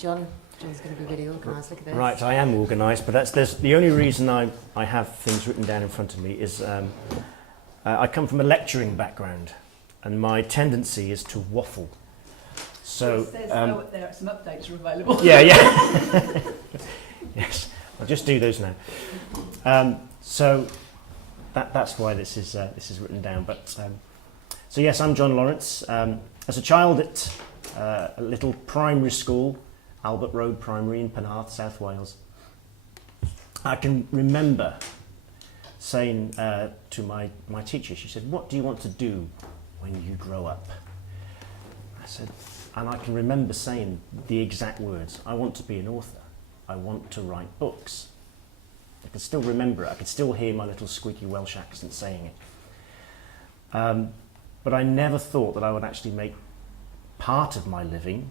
John's going to be really organised, look at this. Right, I am organised, but there's the only reason I have things written down in front of me is I come from a lecturing background, and my tendency is to waffle. So there's there some updates are available. Yeah. Yes, I'll just do those now. So that's why this is written down. But so yes, I'm John Lawrence. As a child at a little primary school, Albert Road Primary in Penarth, South Wales, I can remember saying to my teacher, she said, "What do you want to do when you grow up?" I said, and I can remember saying the exact words, "I want to be an author. I want to write books." I can still remember it. I could still hear my little squeaky Welsh accent saying it. But I never thought that I would actually make part of my living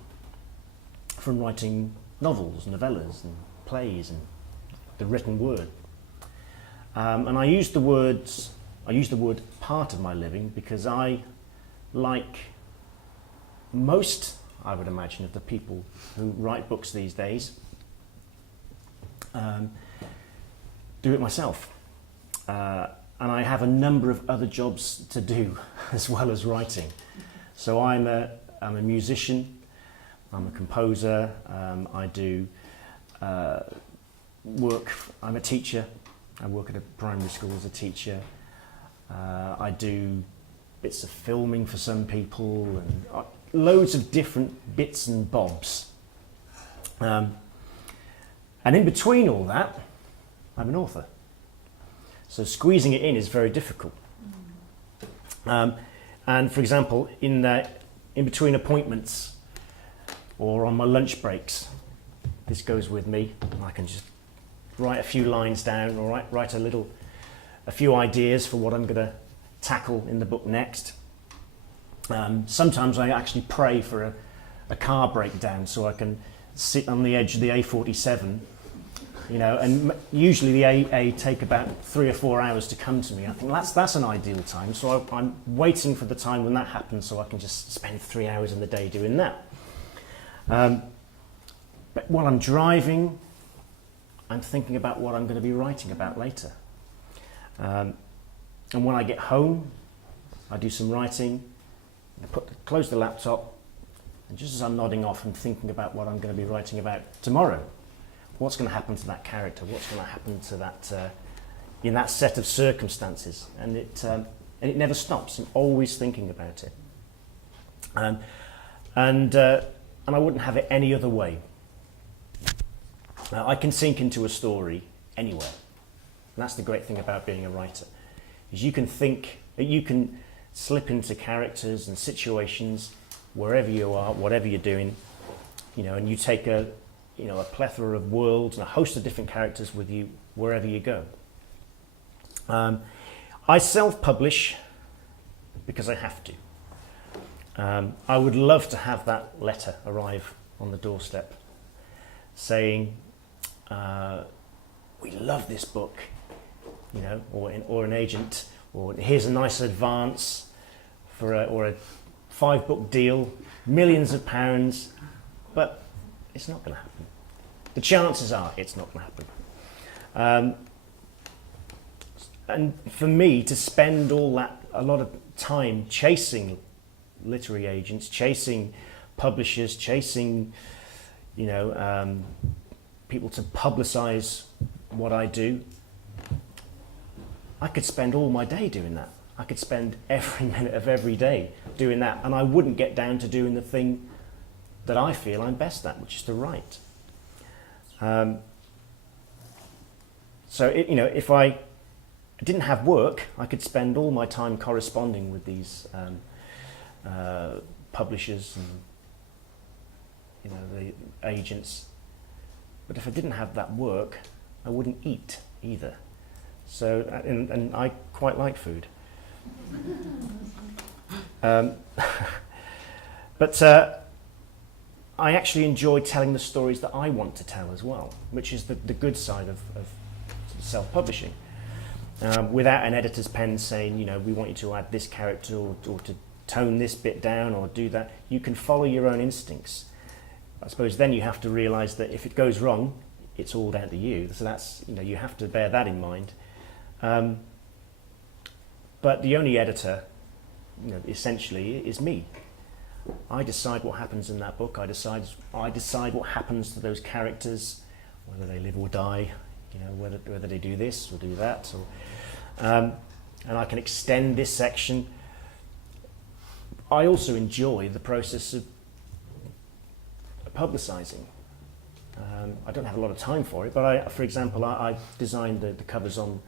from writing novels, novellas and plays and the written word. And I use the word part of my living because I, like most, I would imagine, of the people who write books these days, do it myself. And I have a number of other jobs to do as well as writing. So I'm a musician, I'm a composer, I do work, I'm a teacher, I work at a primary school as a teacher, I do bits of filming for some people, and loads of different bits and bobs. And in between all that, I'm an author. So squeezing it in is very difficult. And for example, in between appointments or on my lunch breaks, this goes with me. I can just write a few lines down or write a few ideas for what I'm going to tackle in the book next. Sometimes I actually pray for a car breakdown so I can sit on the edge of the A47, you know, and usually the AA take about 3 or 4 hours to come to me. I think that's an ideal time, so I'm waiting for the time when that happens so I can just spend 3 hours in the day doing that. But while I'm driving, I'm thinking about what I'm going to be writing about later. And when I get home, I do some writing, close the laptop, and just as I'm nodding off, I'm thinking about what I'm going to be writing about tomorrow. What's going to happen to that character? What's going to happen to that in that set of circumstances? And it never stops. I'm always thinking about it. And I wouldn't have it any other way. I can sink into a story anywhere. And that's the great thing about being a writer, is you can slip into characters and situations wherever you are, whatever you're doing, you know, and you take a plethora of worlds and a host of different characters with you wherever you go. I self-publish because I have to. I would love to have that letter arrive on the doorstep saying, "We love this book," you know, or an agent, or "Here's a nice advance for a 5-book deal, millions of pounds," but it's not going to happen. The chances are it's not going to happen. And for me to spend a lot of time chasing literary agents, chasing publishers, chasing, you know, people to publicise what I do, I could spend all my day doing that. I could spend every minute of every day doing that, and I wouldn't get down to doing the thing that I feel I'm best at, which is to write. So if I didn't have work, I could spend all my time corresponding with these publishers and, you know, the agents. But if I didn't have that work, I wouldn't eat either. So and I quite like food. But I actually enjoy telling the stories that I want to tell as well, which is the good side of self-publishing. Without an editor's pen saying, you know, "We want you to add this character or to tone this bit down or do that," you can follow your own instincts. I suppose then you have to realise that if it goes wrong, it's all down to you. So that's, you have to bear that in mind. But the only editor, essentially, is me. I decide what happens in that book. I decide what happens to those characters, whether they live or die, whether they do this or do that, and I can extend this section. I also enjoy the process of publicising. I don't have a lot of time for it, but for example, I designed the covers on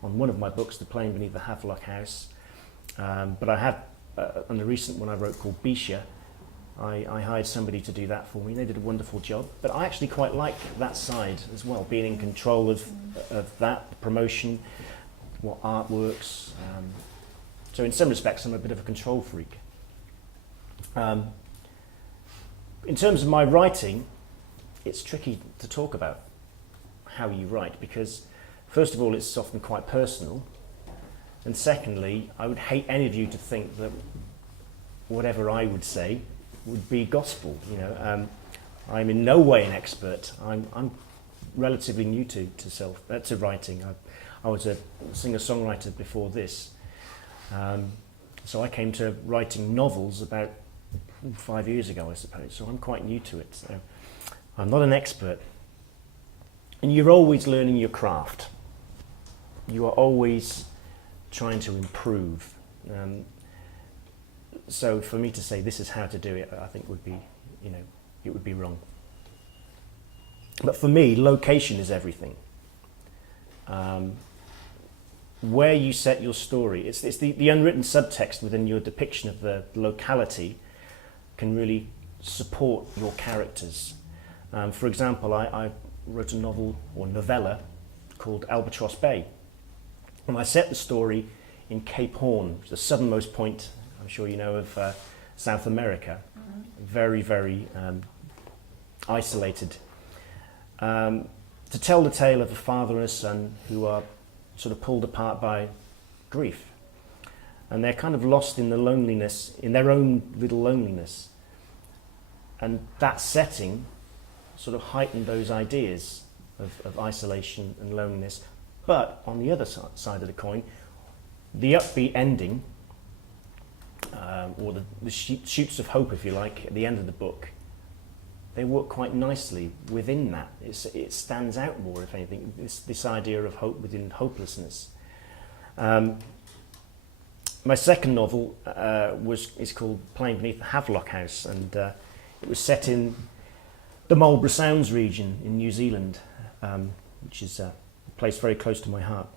one of my books, The Plane Beneath the Havelock House. But I have, on the recent one I wrote called Bisha, I hired somebody to do that for me. They did a wonderful job. But I actually quite like that side as well, being in control of that, the promotion, what artworks. So in some respects, I'm a bit of a control freak. In terms of my writing, it's tricky to talk about how you write because, first of all, it's often quite personal. And secondly, I would hate any of you to think that whatever I would say would be gospel. I'm in no way an expert. I'm relatively new to writing. I was a singer-songwriter before this. So I came to writing novels about 5 years ago, I suppose. So I'm quite new to it. So I'm not an expert. And you're always learning your craft. You are always trying to improve. So for me to say this is how to do it, I think would be, it would be wrong. But for me, location is everything. Where you set your story, it's the unwritten subtext within your depiction of the locality can really support your characters. For example, I wrote a novel or novella called Albatross Bay. And I set the story in Cape Horn, which is the southernmost point, I'm sure you know, of South America. Mm-hmm. Very, very isolated. To tell the tale of a father and a son who are sort of pulled apart by grief. And they're kind of lost in the loneliness, in their own little loneliness. And that setting sort of heightened those ideas of isolation and loneliness. But on the other side of the coin, the upbeat ending, or the shoots of hope, if you like, at the end of the book, they work quite nicely within that. It stands out more, if anything, this idea of hope within hopelessness. My second novel is called Plane Beneath the Havelock House, and it was set in the Marlborough Sounds region in New Zealand, which is a place very close to my heart.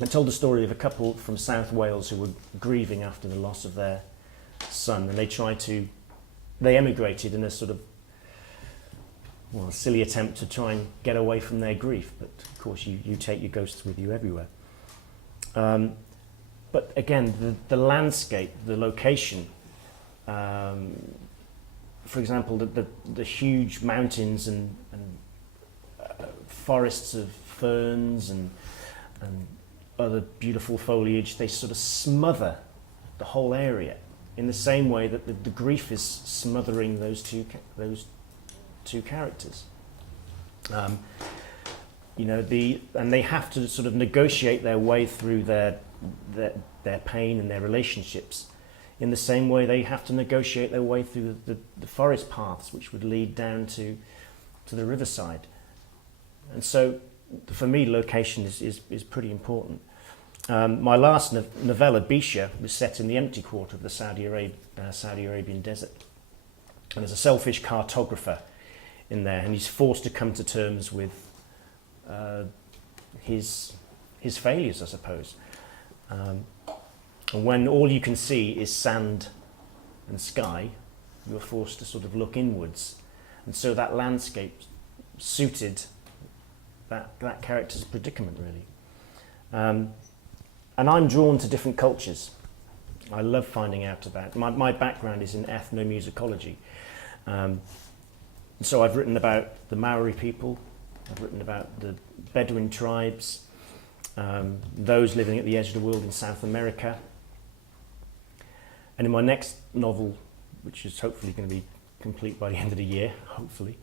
It told the story of a couple from South Wales who were grieving after the loss of their son, and they emigrated in a sort of silly attempt to try and get away from their grief, but of course you take your ghosts with you everywhere. But again, the landscape, the location, for example, the huge mountains and forests of ferns and other beautiful foliage, they sort of smother the whole area in the same way that the grief is smothering those two characters. And they have to sort of negotiate their way through their pain and their relationships in the same way they have to negotiate their way through the forest paths which would lead down to the riverside. And so for me, location is pretty important. My last novella, Bisha, was set in the empty quarter of the Saudi Arabian desert. And there's a selfish cartographer in there, and he's forced to come to terms with his failures, I suppose. And when all you can see is sand and sky, you're forced to sort of look inwards. And so that landscape suited that character's predicament, really. And I'm drawn to different cultures. I love finding out about... My background is in ethnomusicology. So I've written about the Maori people, I've written about the Bedouin tribes, those living at the edge of the world in South America. And in my next novel, which is hopefully going to be complete by the end of the year, hopefully,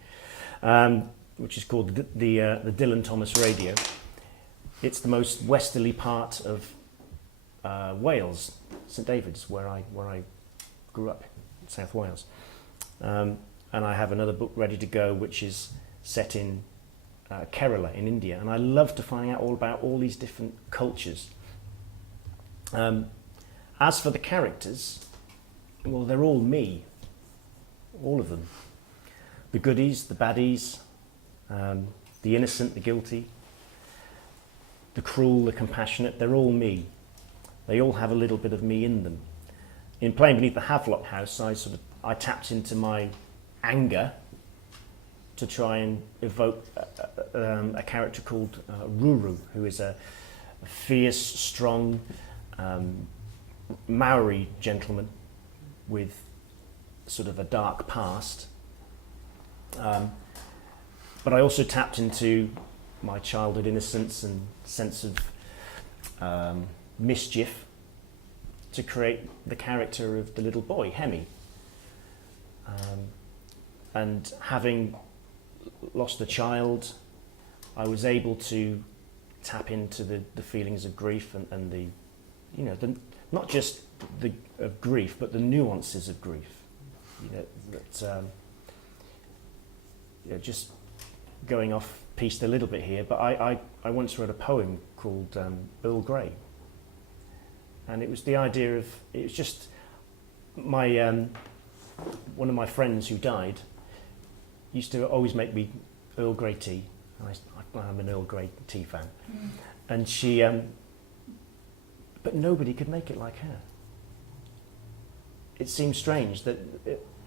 which is called the Dylan Thomas Radio. It's the most westerly part of Wales, St David's, where I grew up, in South Wales. And I have another book ready to go, which is set in Kerala in India, and I love to find out all about all these different cultures. As for the characters, well, they're all me, all of them. The goodies, the baddies, the innocent, the guilty, the cruel, the compassionate, they're all me. They all have a little bit of me in them. In playing Beneath the Havelock House, I tapped into my anger to try and evoke a character called Ruru, who is a fierce, strong Maori gentleman with sort of a dark past. But I also tapped into my childhood innocence and sense of mischief to create the character of the little boy, Hemi. And having lost a child, I was able to tap into the feelings of grief and the, you know, not just of grief, but the nuances of grief. You know, that just going off piste a little bit here, but I once wrote a poem called Earl Grey, and it was the idea of, it was just my one of my friends who died used to always make me Earl Grey tea. I'm an Earl Grey tea fan. And she, but nobody could make it like her. It seemed strange that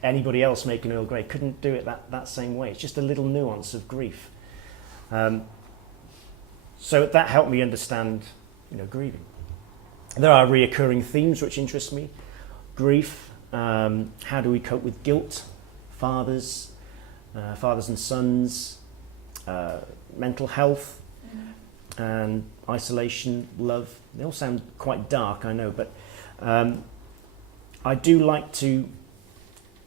anybody else making Earl Grey couldn't do it that same way. It's just a little nuance of grief. So that helped me understand, you know, grieving. There are reoccurring themes which interest me. Grief, how do we cope with guilt, fathers and sons, mental health, and isolation, love. They all sound quite dark, I know, but I do like to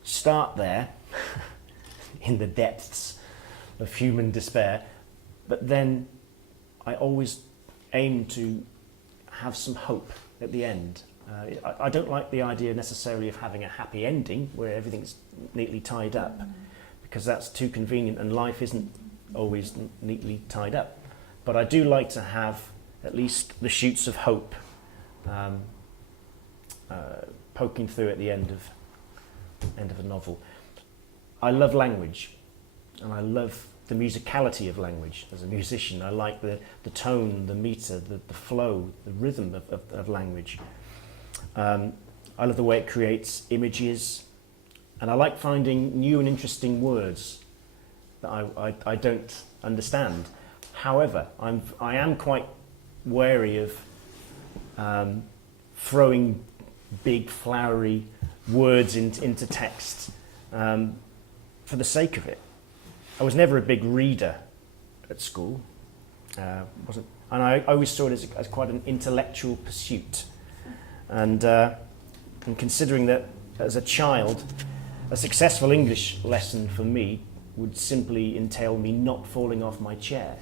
start there in the depths of human despair, but then I always aim to have some hope at the end. I don't like the idea necessarily of having a happy ending where everything's neatly tied up, because that's too convenient and life isn't always neatly tied up. But I do like to have at least the shoots of hope poking through at the end of a novel. I love language, and I love the musicality of language. As a musician, I like the tone, the meter, the flow, the rhythm of language. I love the way it creates images, and I like finding new and interesting words that I don't understand. However, I am quite wary of throwing big, flowery words into text for the sake of it. I was never a big reader at school, and I always saw it as quite an intellectual pursuit. And considering that as a child, a successful English lesson for me would simply entail me not falling off my chair.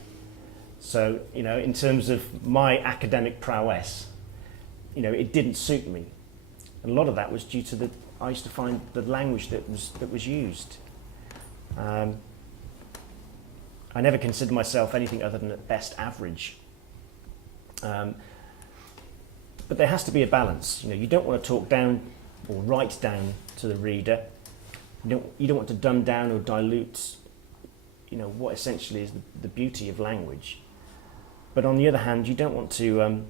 So, you know, in terms of my academic prowess, you know, it didn't suit me. And a lot of that was due to I used to find the language that was used. I never considered myself anything other than at best average. But there has to be a balance. You know, you don't want to talk down or write down to the reader. You don't want to dumb down or dilute, you know, what essentially is the beauty of language. But on the other hand, you don't want to,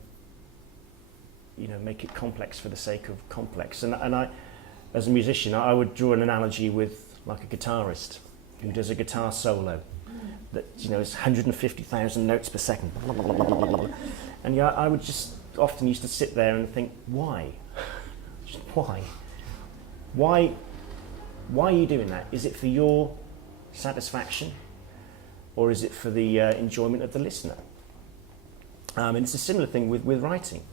you know, make it complex for the sake of complex. And I, as a musician, I would draw an analogy with like a guitarist who does a guitar solo that, you know, is 150,000 notes per second. And yeah, I would just often used to sit there and think, why? Just why? Why are you doing that? Is it for your satisfaction, or is it for the enjoyment of the listener? And it's a similar thing with writing.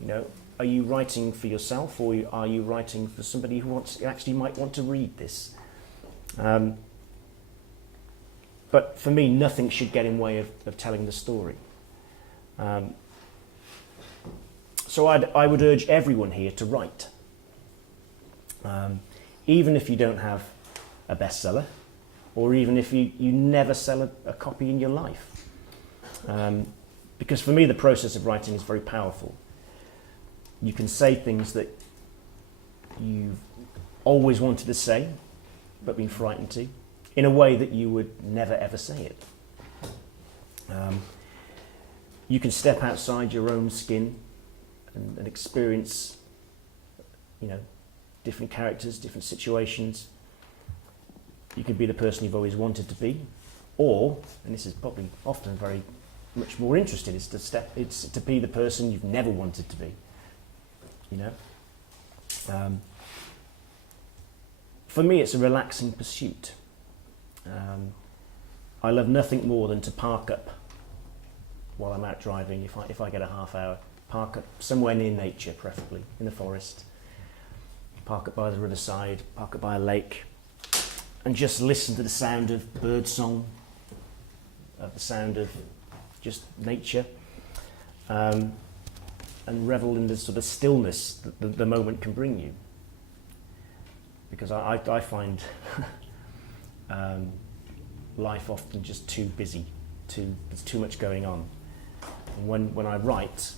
You know, are you writing for yourself, or are you writing for somebody who actually might want to read this? But for me, nothing should get in the way of telling the story. So I would urge everyone here to write. Even if you don't have a bestseller, or even if you never sell a copy in your life. Because for me, the process of writing is very powerful. You can say things that you've always wanted to say, but been frightened to, in a way that you would never ever say it. You can step outside your own skin and experience, different characters, different situations. You can be the person you've always wanted to be, or, and this is probably often very much more interesting, it's to be the person you've never wanted to be. For me, it's a relaxing pursuit. I love nothing more than to park up while I'm out driving, if I get a half hour, park up somewhere near nature, preferably in the forest, park up by the riverside, park up by a lake, and just listen to the sound of bird song, the sound of just nature, and revel in the sort of stillness that the moment can bring you. Because I find life often just too busy, there's too much going on. And when I write,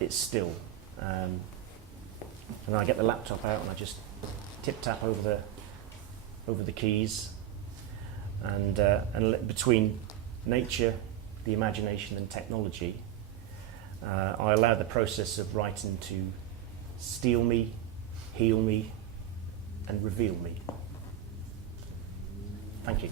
it's still. And I get the laptop out and I just tip-tap over the keys, and between nature, the imagination and technology, I allow the process of writing to steal me, heal me, and reveal me. Thank you.